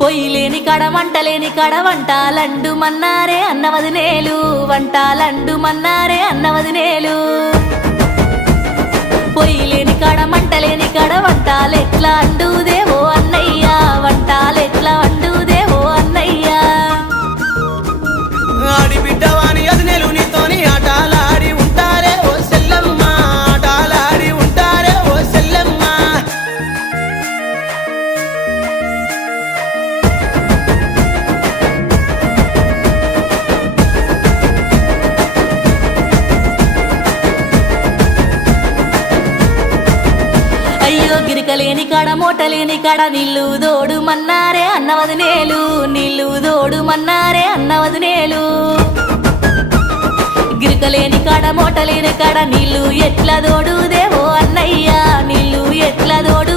పొయ్యిలేని కడ వంటలేని కడ వంటాలండు మన్నారే అన్నవదినేలు వంటాలండు మన్నారే అన్నవదినేలు పొయ్యిలేని కడ మంటలేని కడ వంటాలెట్లా అండుదేవో అన్నయ్య వంటాలెట్లా వండుదేవో అన్నయ్య ఆడి బిడ్డవాని అదినేలు నీతోని ఆటలాడి ఉంటారే ఓ సెల్లమ్మ ఆటలాడి ఉంటారే ఓ సెల్లమ్మ అయ్యో గిరికలేని కడ మోటలేని కడ నీళ్ళు దోడు మన్నారే అన్నవదినేలు నీళ్ళు దోడు మన్నారే అన్నవదినేలు గిరికలేని కడ మోటలేని కడ నీళ్ళు ఎట్లా దోడుదేవో అన్నయ్య నీళ్ళు ఎట్లా దోడు